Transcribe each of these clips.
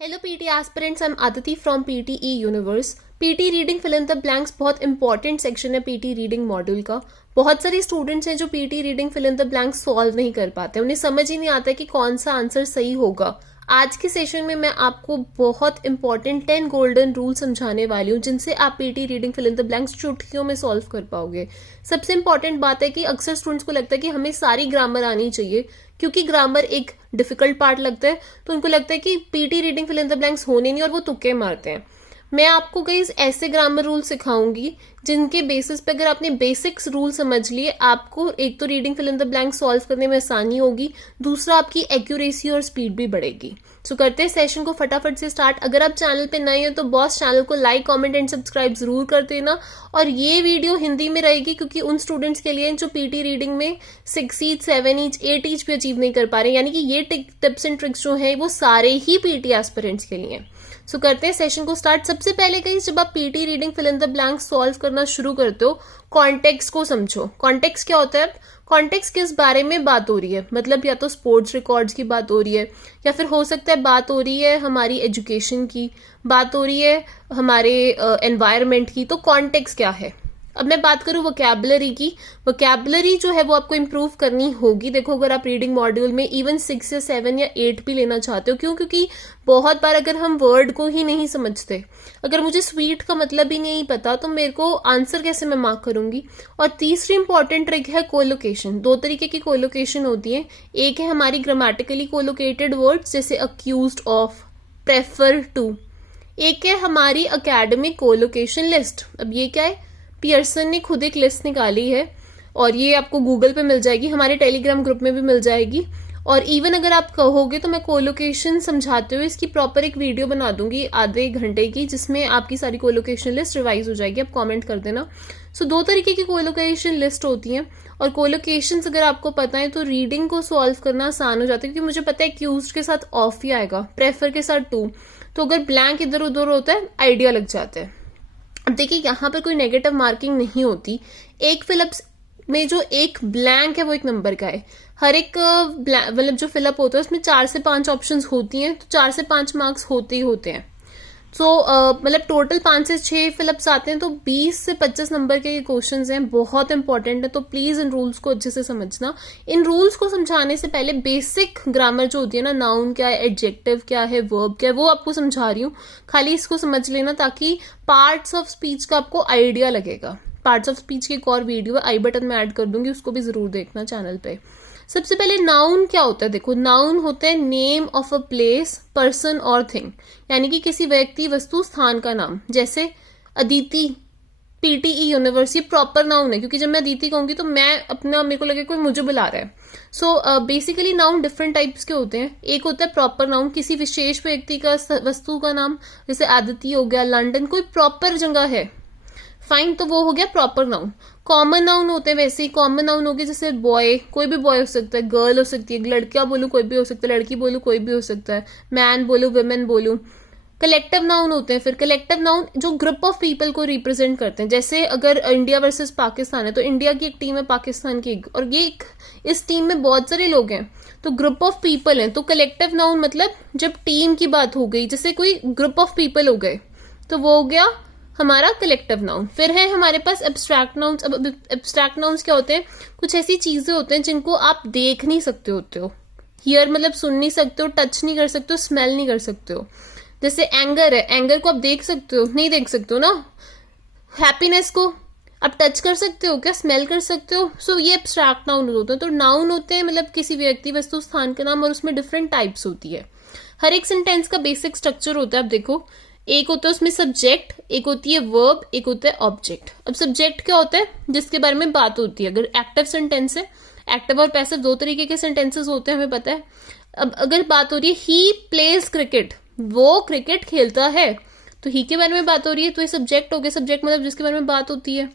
Hello PT aspirants, I am Aditi from PTE universe. PT reading fill in the blanks बहुत important section है PT reading module का। बहुत सारे students हैं जो PT reading fill in the blanks solve नहीं कर पाते, उन्हें समझ ही नहीं आता कि कौन सा आंसर सही होगा। आज के सेशन में मैं आपको बहुत इंपॉर्टेंट 10 गोल्डन रूल समझाने वाली हूँ जिनसे आप PT reading fill in the blanks चुटकियों में सॉल्व कर पाओगे। सबसे इंपॉर्टेंट बात है कि अक्सर स्टूडेंट्स को लगता है कि हमें सारी ग्रामर आनी चाहिए, क्योंकि ग्रामर एक डिफिकल्ट पार्ट लगता है, तो उनको लगता है कि PT reading fill in the blanks होने नहीं और वो तुक्के मारते हैं। मैं आपको गाइस ऐसे ग्रामर रूल सिखाऊंगी जिनके बेसिस पे अगर आपने बेसिक्स रूल समझ लिए, आपको एक तो reading fill in the blank solve करने में आसानी होगी, दूसरा आपकी एक्यूरेसी और स्पीड भी बढ़ेगी। सो करते हैं सेशन को फटाफट से स्टार्ट। अगर आप चैनल पे नए हो तो बॉस चैनल को लाइक, कमेंट एंड सब्सक्राइब जरूर कर देना। और ये वीडियो हिंदी में रहेगी क्योंकि उन स्टूडेंट्स के लिए जो पीटी रीडिंग में 6 ईच, 7 ईच, 8 ईच भी अचीव नहीं कर पा रहे, यानी कि ये टिप्स एंड ट्रिक्स जो है वो सारे ही पीटी एस्पिरेंट्स के लिए। सो करते हैं सेशन को स्टार्ट। सबसे पहले कहीं जब आप PT reading fill in the blank solve करना शुरू करते हो, कॉन्टेक्स्ट को समझो। कॉन्टेक्स्ट क्या होता है? कॉन्टेक्स्ट किस बारे में बात हो रही है, मतलब या तो स्पोर्ट्स रिकॉर्ड्स की बात हो रही है, या फिर हो सकता है बात हो रही है हमारी एजुकेशन की, बात हो रही है हमारे एनवायरनमेंट की। तो कॉन्टेक्स्ट क्या है? अब मैं बात करूं वोकैबुलरी की। वोकैबुलरी जो है वो आपको इंप्रूव करनी होगी। देखो, अगर आप रीडिंग मॉड्यूल में इवन 6 या 7 या 8 भी लेना चाहते हो, क्योंकि बहुत बार अगर हम वर्ड को ही नहीं समझते, अगर मुझे स्वीट का मतलब ही नहीं पता, तो मेरे को आंसर कैसे मैं मार्क करूंगी। और तीसरी इंपॉर्टेंट ट्रिक है कोलोकेशन। दो तरीके की कोलोकेशन होती है। एक है हमारी ग्रामेटिकली कोलोकेटेड वर्ड्स जैसे अक्यूज्ड ऑफ, प्रेफर टू। एक है हमारी अकेडमिक कोलोकेशन लिस्ट। अब ये क्या है? पियर्सन ने खुद एक लिस्ट निकाली है और ये आपको गूगल पे मिल जाएगी, हमारे टेलीग्राम ग्रुप में भी मिल जाएगी। और इवन अगर आप कहोगे तो मैं कोलोकेशन समझाते हुए इसकी प्रॉपर एक वीडियो बना दूंगी आधे घंटे की, जिसमें आपकी सारी कोलोकेशन लिस्ट रिवाइज हो जाएगी। आप कमेंट कर देना। सो दो तरीके की कोलोकेशन लिस्ट होती हैं, और कोलोकेशन अगर आपको पता है तो रीडिंग को सॉल्व करना आसान हो जाता है, क्योंकि मुझे पता है एक्यूज्ड के साथ ऑफ ही आएगा, प्रेफर के साथ टू, तो अगर ब्लैंक इधर उधर होता है आइडिया लग जाता है। अब देखिए, यहाँ पर कोई नेगेटिव मार्किंग नहीं होती। एक फिलअप्स में जो एक ब्लैंक है वो एक नंबर का है। हर एक मतलब जो फिलअप होता है उसमें 4 से 5 ऑप्शंस होती हैं, तो 4 से 5 मार्क्स होते ही होते हैं। तो मतलब टोटल 5 से 6 फिलअप्स आते हैं, तो 20 से 25 नंबर के क्वेश्चंस हैं, बहुत इंपॉर्टेंट है। तो प्लीज इन रूल्स को अच्छे से समझना। इन रूल्स को समझाने से पहले बेसिक ग्रामर जो होती है ना, नाउन क्या है, एडजेक्टिव क्या है, वर्ब क्या है, वो आपको समझा रही हूँ। खाली इसको समझ लेना ताकि पार्ट्स ऑफ स्पीच का आपको आइडिया लगेगा। पार्ट्स ऑफ स्पीच की एक और वीडियो आई बटन में ऐड कर दूंगी, उसको भी जरूर देखना चैनल पे। सबसे पहले नाउन क्या होता है? देखो, नाउन होता है name of a place, person और थिंग, यानी कि किसी व्यक्ति, वस्तु, स्थान का नाम। जैसे अदिति, पीटीई यूनिवर्स, ये प्रॉपर नाउन है, क्योंकि जब मैं अदिति कहूंगी तो मैं अपना, मेरे को लगे कोई मुझे बुला रहा है। So basically noun different types के होते हैं। एक होता है प्रॉपर नाउन, किसी विशेष व्यक्ति का, वस्तु का नाम, जैसे अदिति हो गया, लंदन, कोई प्रॉपर जगह है, फाइन, तो वो हो गया प्रॉपर नाउन। कॉमन नाउन होते हैं, वैसे ही कॉमन नाउन हो गया जैसे बॉय, कोई भी बॉय हो सकता है, गर्ल हो सकती है, लड़का बोलूं कोई भी हो सकता है, लड़की बोलूं कोई भी हो सकता है, मैन बोलूं, वुमेन बोलूं। कलेक्टिव नाउन होते हैं। फिर कलेक्टिव नाउन जो ग्रुप ऑफ पीपल को रिप्रेजेंट करते हैं, जैसे अगर इंडिया वर्सेस पाकिस्तान है तो इंडिया की एक टीम है, पाकिस्तान की एक, और ये इस टीम में बहुत सारे लोग हैं, तो ग्रुप ऑफ पीपल हैं। तो कलेक्टिव नाउन मतलब जब टीम की बात हो गई, जैसे कोई ग्रुप ऑफ पीपल हो गए, तो वो हो गया हमारा कलेक्टिव नाउन। फिर है हमारे पास एब्स्ट्रैक्ट नाउन्स। अब एब्स्ट्रैक्ट नाउन्स क्या होते हैं? कुछ ऐसी चीजें होते हैं जिनको आप देख नहीं सकते होते हो, हियर मतलब सुन नहीं सकते हो, टच नहीं कर सकते हो, स्मेल नहीं कर सकते हो। जैसे एंगर है, एंगर को आप देख सकते हो? नहीं देख सकते हो ना। हैप्पीनेस को आप टच कर सकते हो क्या? स्मेल कर सकते हो? सो ये एब्स्ट्रैक्ट नाउन होते हैं। तो नाउन होते हैं मतलब किसी व्यक्ति, वस्तु, स्थान का नाम, और उसमें डिफरेंट टाइप्स होती है। हर एक सेंटेंस का बेसिक स्ट्रक्चर होता है। आप देखो, एक होता है उसमें सब्जेक्ट, एक होती है वर्ब, एक होता है ऑब्जेक्ट। अब सब्जेक्ट क्या होता है? जिसके बारे में बात होती है। अगर एक्टिव सेंटेंस है, एक्टिव और पैसिव दो तरीके के सेंटेंसेस होते हैं, हमें पता है। अब अगर बात हो रही है ही प्लेज क्रिकेट, वो क्रिकेट खेलता है, तो ही के बारे में बात हो रही है, तो ये सब्जेक्ट हो गया। सब्जेक्ट मतलब जिसके बारे में बात होती है।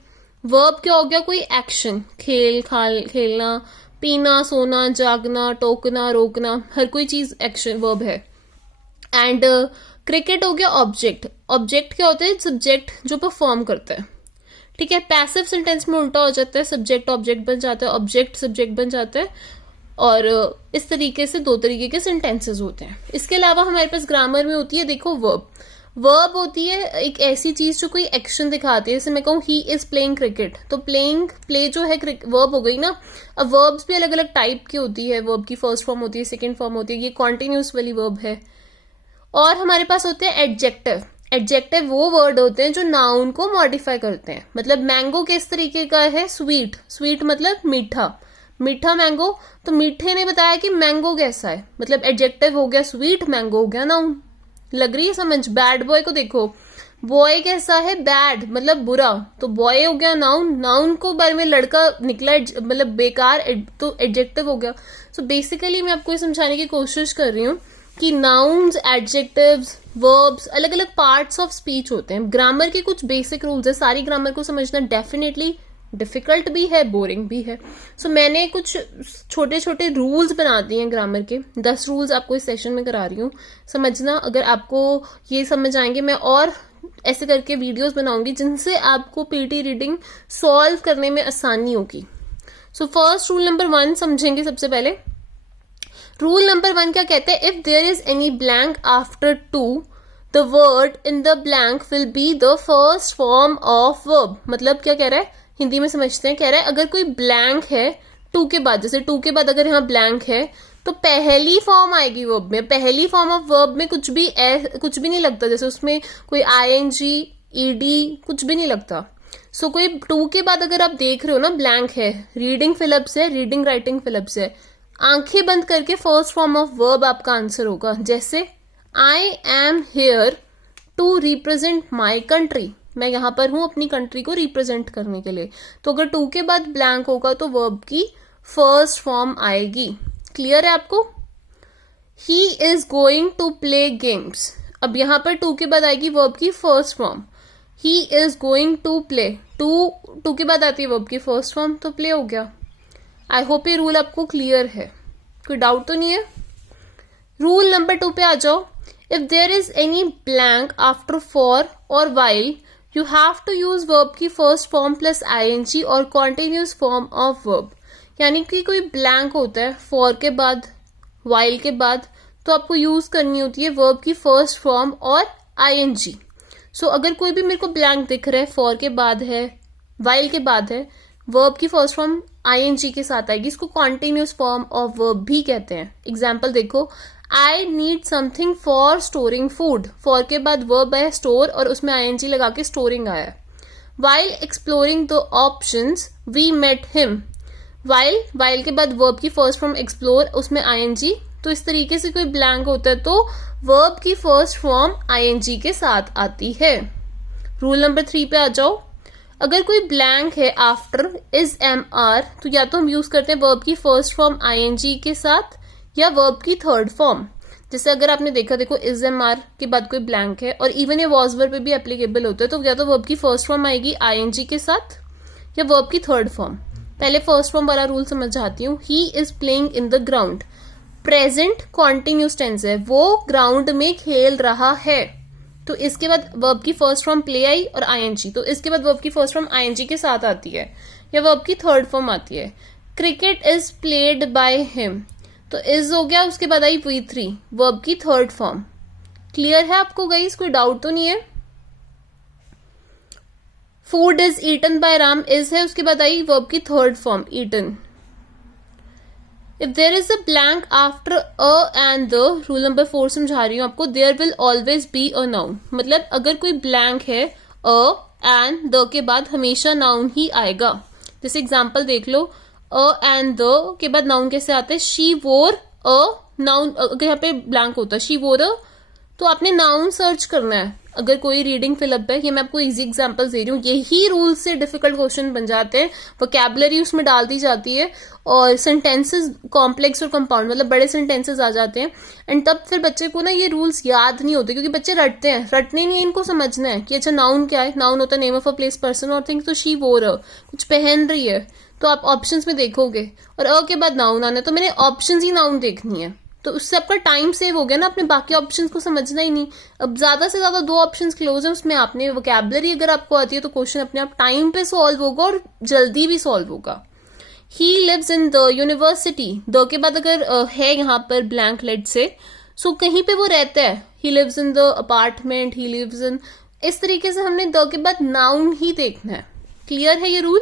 वर्ब क्या हो गया? कोई एक्शन, खेल, खेलना, पीना, सोना, जागना, टोकना, रोकना, हर कोई चीज एक्शन वर्ब है। एंड क्रिकेट हो गया ऑब्जेक्ट। ऑब्जेक्ट क्या होता है? सब्जेक्ट जो परफॉर्म करता है, ठीक है। पैसिव सेंटेंस में उल्टा हो जाता है, सब्जेक्ट ऑब्जेक्ट बन जाता है, ऑब्जेक्ट सब्जेक्ट बन जाता है, और इस तरीके से दो तरीके के सेंटेंसेस होते हैं। इसके अलावा हमारे पास ग्रामर में होती है, देखो वर्ब। वर्ब होती है एक ऐसी चीज जो कोई एक्शन दिखाती है। जैसे मैं कहूँ ही इज प्लेइंग क्रिकेट, तो प्लेइंग प्ले जो है वर्ब हो गई ना। अब वर्ब्स भी अलग अलग टाइप की होती है, वर्ब की फर्स्ट फॉर्म होती है, सेकेंड फॉर्म होती है, ये कॉन्टिन्यूस वाली वर्ब है। और हमारे पास होते हैं एडजेक्टिव। एडजेक्टिव वो वर्ड होते हैं जो नाउन को मॉडिफाई करते हैं। मतलब मैंगो किस तरीके का है, स्वीट। स्वीट मतलब मीठा, मीठा मैंगो। तो मीठे ने बताया कि मैंगो कैसा है, मतलब एडजेक्टिव हो गया स्वीट, मैंगो हो गया नाउन। लग रही है समझ। बैड बॉय को देखो, बॉय कैसा है, बैड मतलब बुरा, तो बॉय हो गया नाउन। नाउन को बारे में लड़का निकला मतलब बेकार, तो एडजेक्टिव हो गया। सो बेसिकली मैं आपको ये समझाने की कोशिश कर रही हूँ कि नाउन्स, एडजेक्टिव्स, वर्ब्स अलग अलग पार्ट्स ऑफ स्पीच होते हैं। ग्रामर के कुछ बेसिक रूल्स है, सारी ग्रामर को समझना डेफिनेटली डिफिकल्ट भी है, बोरिंग भी है। सो मैंने कुछ छोटे छोटे रूल्स बना दिए हैं ग्रामर के। 10 रूल्स आपको इस सेशन में करा रही हूँ, समझना। अगर आपको ये समझ आएंगे, मैं और ऐसे करके वीडियोस बनाऊंगी जिनसे आपको पीटी रीडिंग सॉल्व करने में आसानी होगी। सो फर्स्ट रूल नंबर 1 समझेंगे सबसे पहले। रूल नंबर 1 क्या कहते हैं, if there is any blank after to, the word in the blank will be the first form of verb. मतलब क्या कह रहा है, हिंदी में समझते हैं। कह रहा है अगर कोई ब्लैंक है टू के बाद, जैसे टू के बाद अगर यहाँ ब्लैंक है तो पहली फॉर्म आएगी वर्ब में। पहली फॉर्म ऑफ वर्ब में कुछ भी नहीं लगता, जैसे उसमें कोई आईएनजी, ईडी कुछ भी नहीं लगता। सो कोई टू के बाद अगर आप देख रहे हो ना ब्लैंक है, रीडिंग फिलअप्स है, रीडिंग राइटिंग फिलअप्स है, आंखें बंद करके फर्स्ट फॉर्म ऑफ वर्ब आपका आंसर होगा। जैसे I am here to represent my country, मैं यहां पर हूं अपनी कंट्री को रिप्रेजेंट करने के लिए। तो अगर टू के बाद ब्लैंक होगा तो वर्ब की फर्स्ट फॉर्म आएगी। क्लियर है आपको। He is going to play games, अब यहां पर टू के बाद आएगी वर्ब की first form. He is going to play, to के बाद आती है वर्ब की फर्स्ट फॉर्म, तो प्ले हो गया। आई होप ये रूल आपको क्लियर है, कोई डाउट तो नहीं है। रूल नंबर 2 पे आ जाओ। If there is any blank after for और while, you have to use verb की फर्स्ट फॉर्म प्लस आईएनजी और कॉन्टिन्यूस फॉर्म ऑफ वर्ब। यानी कि कोई ब्लैंक होता है फॉर के बाद, वाइल के बाद, तो आपको यूज करनी होती है वर्ब की फर्स्ट फॉर्म और आईएनजी। सो अगर कोई भी मेरे को ब्लैंक दिख रहा है, फॉर के बाद है, वाइल के बाद है, वर्ब की फर्स्ट फॉर्म आईएनजी के साथ आएगी। इसको कॉन्टिन्यूस फॉर्म ऑफ वर्ब भी कहते हैं। एग्जाम्पल देखो, I need something for storing food, for के बाद वर्ब है स्टोर और उसमें आईएनजी लगा के स्टोरिंग आया। While exploring the options we met him, while के बाद वर्ब की फर्स्ट फॉर्म एक्सप्लोर, उसमें आईएनजी। तो इस तरीके से कोई ब्लैंक होता है तो वर्ब की फर्स्ट फॉर्म आईएनजी के साथ आती है। रूल नंबर 3 पे आ जाओ। अगर कोई ब्लैंक है आफ्टर इज एम आर, तो या तो हम यूज करते हैं वर्ब की फर्स्ट फॉर्म आईएनजी के साथ या वर्ब की थर्ड फॉर्म। जैसे अगर आपने देखा, देखो इज एम आर के बाद कोई ब्लैंक है, और इवन ये वॉज वर्ब पे भी एप्लीकेबल होता है, तो या तो वर्ब की फर्स्ट फॉर्म आएगी आईएनजी के साथ या वर्ब की थर्ड फॉर्म। पहले फर्स्ट फॉर्म वाला रूल समझाती हूँ। He is playing in the ground, present continuous tense है, वो ग्राउंड में खेल रहा है, तो इसके बाद वर्ब की फर्स्ट फॉर्म प्ले आई और आईएनजी, तो इसके बाद वर्ब की फर्स्ट फॉर्म आईएनजी के साथ आती है या वर्ब की थर्ड फॉर्म आती है। Cricket is played by him, तो इज हो गया, उसके बाद आई V3, वर्ब की थर्ड फॉर्म। क्लियर है आपको गाइस, कोई डाउट तो नहीं है। Food is eaten by Ram, is है, उसके बाद आई वर्ब की third form eaten. If there is a blank after a and the, rule number 4 समझा रही हूं आपको, there will always be a noun. मतलब अगर कोई ब्लैंक है, अ एंड द के बाद हमेशा नाउन ही आएगा। जैसे एग्जाम्पल देख लो, अ एंड द के बाद नाउन कैसे आते हैं, शी वोर अ, नाउन अगर यहाँ पे ब्लैंक होता है शी वोर अ, तो आपने नाउन सर्च करना है। अगर कोई रीडिंग फिलअप है, ये मैं आपको इजी एग्जांपल दे रही हूँ, यही रूल से डिफिकल्ट क्वेश्चन बन जाते हैं। वोकैबुलरी उसमें डाल दी जाती है और सेंटेंसेस कॉम्प्लेक्स और कंपाउंड, मतलब बड़े सेंटेंसेस आ जाते हैं। एंड तब फिर बच्चे को ना ये रूल्स याद नहीं होते, क्योंकि बच्चे रटते हैं। रटने नहीं, इनको समझना है कि अच्छा नाउन क्या है। नाउन होता है name of a place, person और थिंग। तो शी वोर अ, कुछ पहन रही है, तो आप ऑप्शंस में देखोगे और अ के बाद नाउन आना है, तो मैंने ऑप्शंस ही नाउन देखनी है, तो उससे आपका टाइम सेव हो गया ना, आपने बाकी ऑप्शंस को समझना ही नहीं। अब ज्यादा से ज्यादा 2 ऑप्शंस क्लोज है, उसमें आपने वोकैबुलरी अगर आपको आती है तो क्वेश्चन अपने आप टाइम पे सॉल्व होगा और जल्दी भी सॉल्व होगा। He lives in the university, the के बाद अगर है यहाँ पर ब्लैंक लेट से, सो कहीं पे वो रहता है, he lives in the apartment, he lives in, इस तरीके से हमने द के बाद नाउन ही देखना है। क्लियर है ये रूल?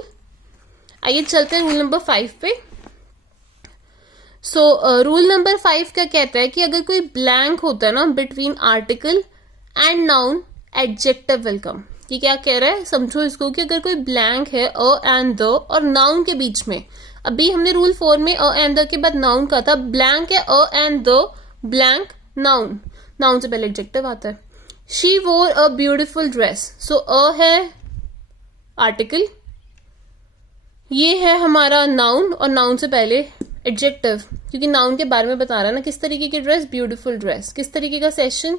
आइए चलते हैं रूल नंबर 5 पे। सो रूल नंबर 5 क्या कहता है कि अगर कोई ब्लैंक होता है ना between article and noun, adjective will come. ये क्या कह रहा है, समझो इसको कि अगर कोई ब्लैंक है अ एंड द और नाउन के बीच में, अभी हमने रूल 4 में अ एंड द के बाद नाउन का था, ब्लैंक है a and the blank noun, noun से पहले एडजेक्टिव आता है। शी वोर अ ब्यूटिफुल ड्रेस, सो अ है आर्टिकल, ये है हमारा नाउन और नाउन से पहले एडजेक्टिव, क्योंकि नाउन के बारे में बता रहा है ना किस तरीके की ड्रेस, ब्यूटीफुल ड्रेस। किस तरीके का सेशन,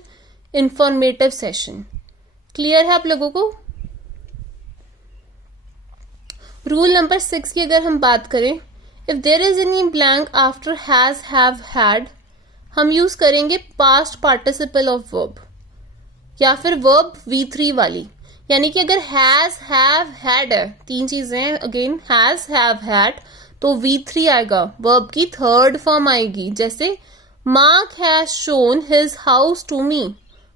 इंफॉर्मेटिव सेशन। क्लियर है आप लोगों को? रूल नंबर 6 की अगर हम बात करें, if there is any blank after has, have, had, हम यूज करेंगे पास्ट पार्टिसिपल ऑफ वर्ब या फिर वर्ब V3 वाली। यानी कि अगर हैज, हैव, हैड है, तीन चीजें अगेन, हैज, हैव, हैड, तो V3 आएगा, वर्ब की थर्ड फॉर्म आएगी। जैसे Mark has shown his house to me,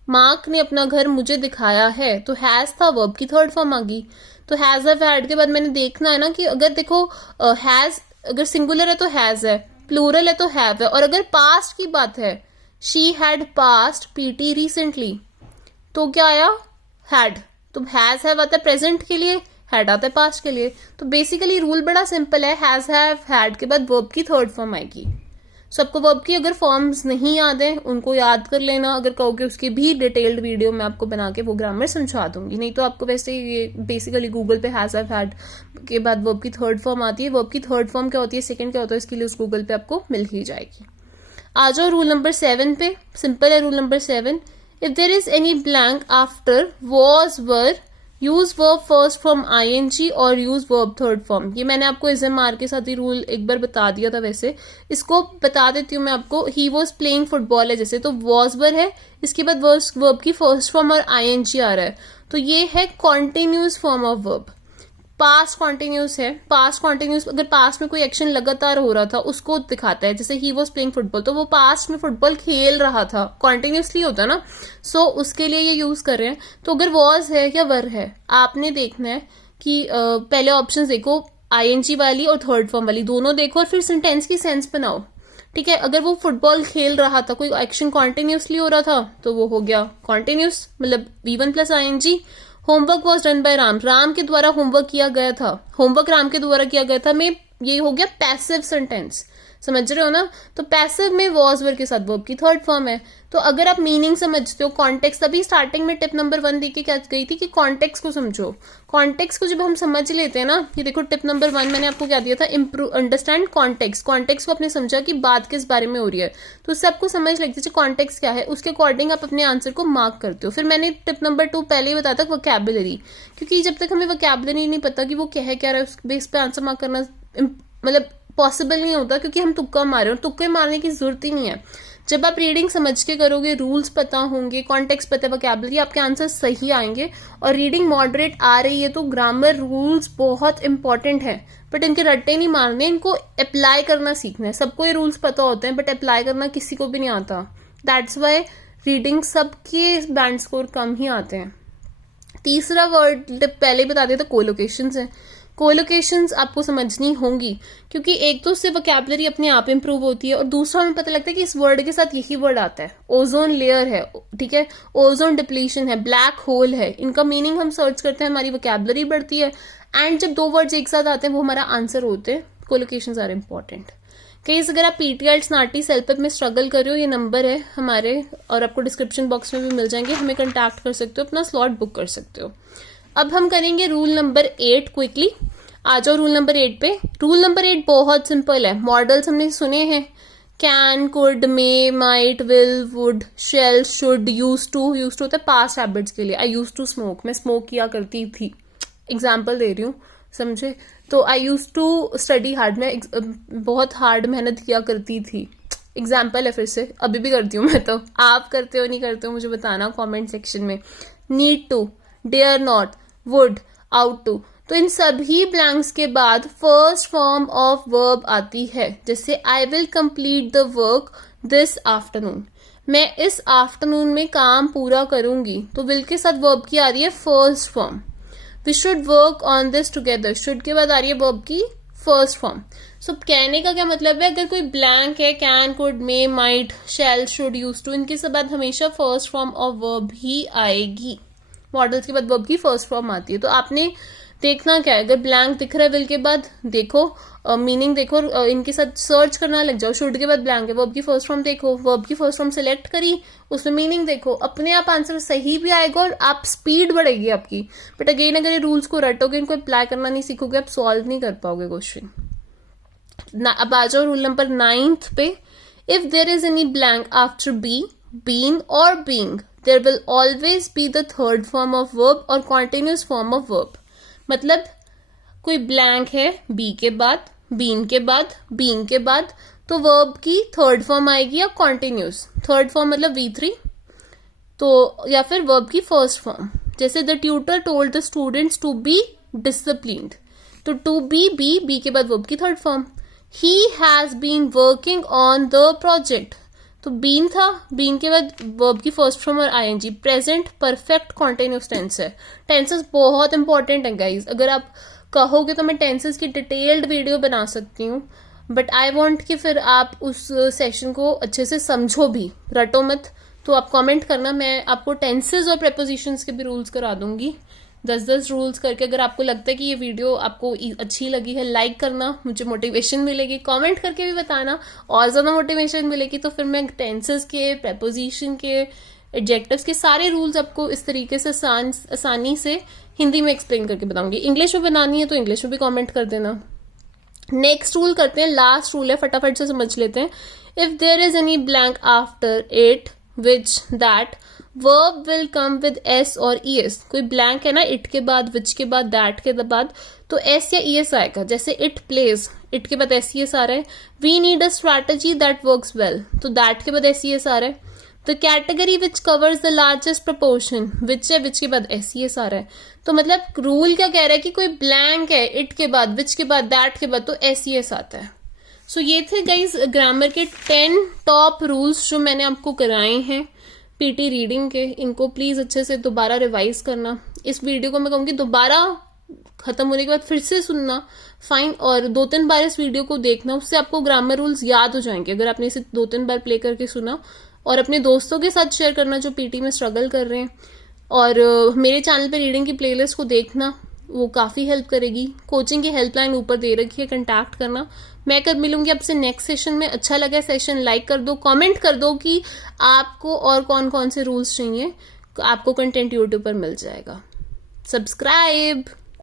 Mark ने अपना घर मुझे दिखाया है, तो हैज था, वर्ब की थर्ड फॉर्म आ गई। तो हैज, हैव, हैड के बाद मैंने देखना है ना कि अगर देखो हैज अगर सिंगुलर है तो हैज है, प्लूरल है तो हैव है, और अगर पास्ट की बात है, she had passed PT recently, तो क्या आया, हैड। तो हैज हैव आता है प्रेजेंट के लिए, हैड आता है पास्ट के लिए। तो बेसिकली रूल बड़ा सिंपल है, हैज हैव हैड के बाद वर्ब की थर्ड फॉर्म आएगी। सो आपको वर्ब की अगर फॉर्म्स नहीं याद है उनको याद कर लेना, अगर कहोगे उसकी भी डिटेल्ड वीडियो मैं आपको बना के वो ग्रामर समझा दूंगी। नहीं तो आपको वैसे ये बेसिकली गूगल पे हैज हैव हैड के बाद वर्ब की थर्ड फॉर्म आती है, वर्ब की थर्ड फॉर्म क्या होती है, सेकंड क्या होता है, इसके लिए उस गूगल पे आपको मिल ही जाएगी। आ जाओ रूल नंबर 7 पे। सिंपल है rule number 7, if there is any blank after was, were, use verb first from ING और यूज वर्ब थर्ड फॉर्म। ये मैंने आपको SMR के साथ ही रूल एक बार बता दिया था, वैसे इसको बता देती हूँ मैं आपको। ही वॉज प्लेइंग फुटबॉल है जैसे, तो वॉज वर है, इसके बाद वर्ब की फर्स्ट फॉर्म और ING आ रहा है, तो ये है continuous form of verb. Past continuous है, पास्ट कॉन्टिन्यूस अगर पास्ट में कोई एक्शन लगातार हो रहा था उसको दिखाता है। जैसे ही वॉज प्लेइंग फुटबॉल, तो वो पास्ट में फुटबॉल खेल रहा था, कॉन्टिन्यूसली होता ना, सो उसके लिए ये यूज कर रहे हैं। तो अगर वॉज है या वर है, आपने देखना है कि पहले ऑप्शन देखो, ING वाली और थर्ड फॉर्म वाली दोनों देखो और फिर सेंटेंस की सेंस बनाओ। ठीक है, अगर वो फुटबॉल खेल रहा था, कोई एक्शन कॉन्टिन्यूसली हो रहा था, तो वो हो गया कॉन्टिन्यूस, मतलब V1 + ING। Homework was done by Ram, Ram के द्वारा होमवर्क किया गया था, होमवर्क राम के द्वारा किया गया था, में ये हो गया पैसिव सेंटेंस। समझ रहे हो ना? तो पैसिव में वॉज वर के साथ वर्ब की थर्ड फॉर्म है। तो अगर आप मीनिंग समझते हो, कॉन्टेक्स्ट, तभी स्टार्टिंग में टिप नंबर 1 देके क्या गई थी कि कॉन्टेक्स्ट को समझो। कॉन्टेक्स्ट को जब हम समझ लेते हैं ना, ये देखो टिप नंबर 1 मैंने आपको क्या दिया था, इम्प्रूव अंडरस्टैंड कॉन्टेक्स्ट। कॉन्टेक्स्ट को आपने समझा कि बात किस बारे में हो रही है, तो उससे आपको समझ लगती है कॉन्टेक्स्ट क्या है, उसके अकॉर्डिंग आप अपने आंसर को मार्क करते हो। फिर मैंने टिप नंबर 2 पहले ही बताया था, वोकैबुलरी, क्योंकि जब तक हमें वोकैबुलरी नहीं पता कि वो क्या है, क्या रहा है, उस बेस पे आंसर मार्क करना मतलब पॉसिबल नहीं होता, क्योंकि हम तुक्का मारे, और तुक्के मारने की जरूरत ही नहीं है। जब आप रीडिंग समझ के करोगे, रूल्स पता होंगे, कॉन्टेक्स्ट पता है, वोकैबुलरी, आपके आंसर सही आएंगे। और रीडिंग मॉडरेट आ रही है तो ग्रामर रूल्स बहुत इंपॉर्टेंट है, बट इनके रट्टे नहीं मारने, इनको अप्लाई करना सीखना है। सबको ये रूल्स पता होते हैं बट अप्लाई करना किसी को भी नहीं आता। दैट्स वाई रीडिंग सबके बैंड स्कोर कम ही आते हैं। तीसरा वर्ड पहले ही बता दिया था, कोलोकेशंस है। कोलोकेशंस आपको समझनी होंगी, क्योंकि एक तो उससे वोकैबुलरी अपने आप इंप्रूव होती है, और दूसरा हमें पता लगता है कि इस वर्ड के साथ यही वर्ड आता है। ओजोन लेयर है, ठीक है, ओजोन डिप्लीशन है, ब्लैक होल है, इनका मीनिंग हम सर्च करते हैं, हमारी वोकैबुलरी बढ़ती है। एंड जब दो वर्ड्स एक साथ आते हैं वो हमारा आंसर होते हैं। Collocations are important. कहीं अगर आप PTL स्नाटी सेल्फ में स्ट्रगल कर रहे हो, ये नंबर है हमारे, और आपको डिस्क्रिप्शन बॉक्स में भी मिल जाएंगे, हमें कंटैक्ट कर सकते हो, अपना स्लॉट बुक कर सकते हो। अब हम करेंगे रूल नंबर 8 क्विकली। आ जाओ रूल नंबर 8 पे। रूल नंबर 8 बहुत सिंपल है। मॉडल्स हमने सुने हैं, can, could, may, might, will, would, shall, should, use to होता है पास्ट हैबिट्स के लिए। आई यूज टू स्मोक, मैं स्मोक किया करती थी, एग्जाम्पल दे रही हूँ, समझे। तो I use to study hard, मैं बहुत हार्ड मेहनत किया करती थी, एग्जाम्पल है। फिर से अभी भी करती हूँ मैं, तो आप करते हो नहीं करते हो मुझे बताना कमेंट सेक्शन में। Need to, dare not, would, ought to. तो इन सभी ब्लैंक्स के बाद फर्स्ट फॉर्म ऑफ वर्ब आती है, जैसे I will complete the work this afternoon, मैं इस आफ्टरनून में काम पूरा करूंगी, तो विल के साथ वर्ब की आ रही है first form. We should work on this together, should के बाद आ रही है वर्ब की फर्स्ट फॉर्म। सो कहने का क्या मतलब है, अगर कोई ब्लैंक है, can, could, may, might, shall, should, use to, इनके सब बाद हमेशा फर्स्ट फॉर्म ऑफ वर्ब ही आएगी। मॉडल्स के बाद वर्ब की फर्स्ट फॉर्म आती है। तो आपने देखना क्या है, अगर ब्लैंक दिख रहा है विल के बाद, देखो मीनिंग देखो, इनके साथ सर्च करना लग जाओ। शुड के बाद ब्लैंक है, वर्ब की फर्स्ट फॉर्म देखो, वर्ब की फर्स्ट फॉर्म सेलेक्ट करी, उसमें मीनिंग देखो, अपने आप आंसर सही भी आएगा और आप स्पीड बढ़ेगी आपकी। बट अगेन अगर ये रूल्स को रटोगे, इनको अप्लाई करना नहीं सीखोगे, आप सॉल्व नहीं कर पाओगे क्वेश्चन। अब आ जाओ रूल नंबर 9 पे। If there is any blank after be, been और being, there will always be the third form of verb और कॉन्टिन्यूस फॉर्म ऑफ वर्ब। मतलब कोई ब्लैंक है बी के बाद, बीन के बाद, बीइंग के बाद, तो वर्ब की थर्ड फॉर्म आएगी या कॉन्टिन्यूस। थर्ड फॉर्म मतलब V3, तो या फिर वर्ब की फर्स्ट फॉर्म। जैसे the tutor told the students to be disciplined, तो टू बी के बाद वर्ब की third form. He has been working on the project, तो बीन था, बीन के बाद वर्ब की फर्स्ट फॉर्म और ING. Present perfect continuous tense है। टेंसेस बहुत इंपॉर्टेंट है गाइज, अगर आप कहोगे तो मैं टेंसेस की डिटेल्ड वीडियो बना सकती हूँ, बट आई वांट कि फिर आप उस सेक्शन को अच्छे से समझो भी, रटो मत। तो आप कमेंट करना, मैं आपको टेंसेस और प्रेपोजिशंस के भी रूल्स करा दूंगी, 10-10 रूल्स करके। अगर आपको लगता है कि ये वीडियो आपको अच्छी लगी है, लाइक करना, मुझे मोटिवेशन मिलेगी। कमेंट करके भी बताना, और ज़्यादा मोटिवेशन मिलेगी तो फिर मैं टेंसेस के, प्रेपोजिशन के, एडजेक्टिव्स के सारे रूल्स आपको इस तरीके से आसानी से हिंदी में एक्सप्लेन करके बताऊंगी। इंग्लिश में बनानी है तो इंग्लिश में भी कमेंट कर देना। नेक्स्ट रूल करते हैं, लास्ट रूल है, फटाफट से समझ लेते हैं। If there is any blank after it which that, verb will come with S और ईएस। कोई ब्लैंक है ना, इट के बाद, विच के बाद, दैट के बाद, तो एस या ईएस आएगा। जैसे इट प्लेज, इट के बाद एस ईएस आ रहा है। We need a strategy that works well, तो दैट के बाद एस ईएस आ रहा है। The category which covers the largest proportion, which है, विच के बाद एस ईएस आ रहा है। तो मतलब रूल क्या कह रहा है कि कोई ब्लैंक है, इट के बाद, विच के बाद, दैट के बाद, तो एस ईएस आता है। सो ये थे गाइज ग्रामर के 10 टॉप रूल्स जो मैंने आपको कराए हैं पीटी रीडिंग के। इनको प्लीज अच्छे से दोबारा रिवाइज करना। इस वीडियो को मैं कहूँगी दोबारा खत्म होने के बाद फिर से सुनना, फाइन, और 2-3 बार इस वीडियो को देखना, उससे आपको ग्रामर रूल्स याद हो जाएंगे अगर आपने इसे 2-3 बार प्ले करके सुना। और अपने दोस्तों के साथ शेयर करना जो पीटी में स्ट्रगल कर रहे हैं। और मेरे चैनल पे रीडिंग की प्लेलिस्ट को देखना, वो काफ़ी हेल्प करेगी। कोचिंग की हेल्पलाइन ऊपर दे रखी है, कंटैक्ट करना। मैं कब मिलूंगी आपसे नेक्स्ट सेशन में। अच्छा लगा सेशन, लाइक कर दो, कमेंट कर दो कि आपको और कौन कौन से रूल्स चाहिए। आपको कंटेंट यूट्यूब पर मिल जाएगा। सब्सक्राइब।